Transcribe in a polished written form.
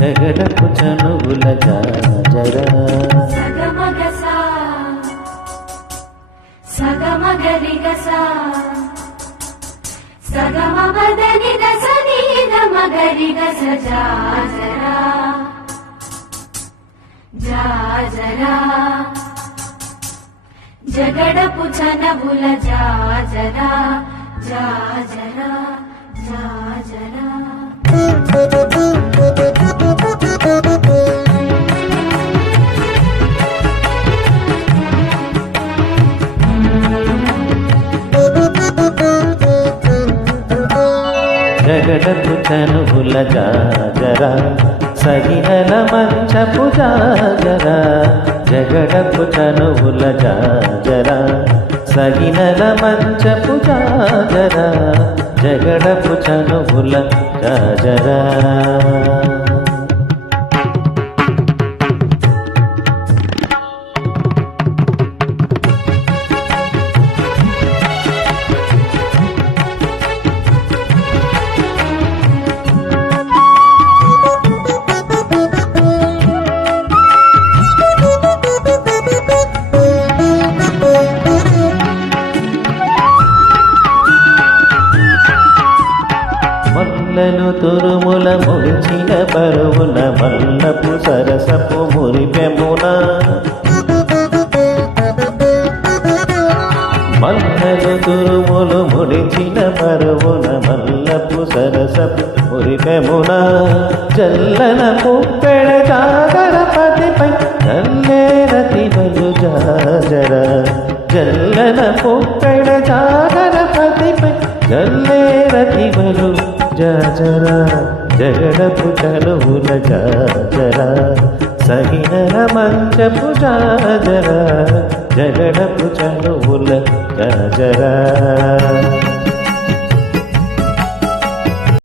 జగడపు చనువుల జాజరా సగమగసా సగమగరిగసా సగమపదని దసని మగరిగస జాజరా జాజరా జగడపు చనవుల జాజరా జాజరా జాజరా జగడపు చనువుల జాజరా సగినల మంచపు జాజరా జగడపు చనువుల జాజరా సగినల మంచపు జాజరా జగడపు చనువుల జాజరా మల్లలు తురుముల మురిచిన బరువున మల్లపు సరసపు మురిపెమున మల్లలు తురుములు మురిచిన బరువున మల్లపు సరసపు మురిపెమున జల్లన పుప్పెడ జాగరపతిపై జల్లేరతివలు జాజరా జల్లన పుప్పెడ జాగరపతిపై జల్లేరతివలు జాజరా జగడపు చనువుల జాజరా సగినల మంచపు జాజరా జగడపు చనువుల జాజరా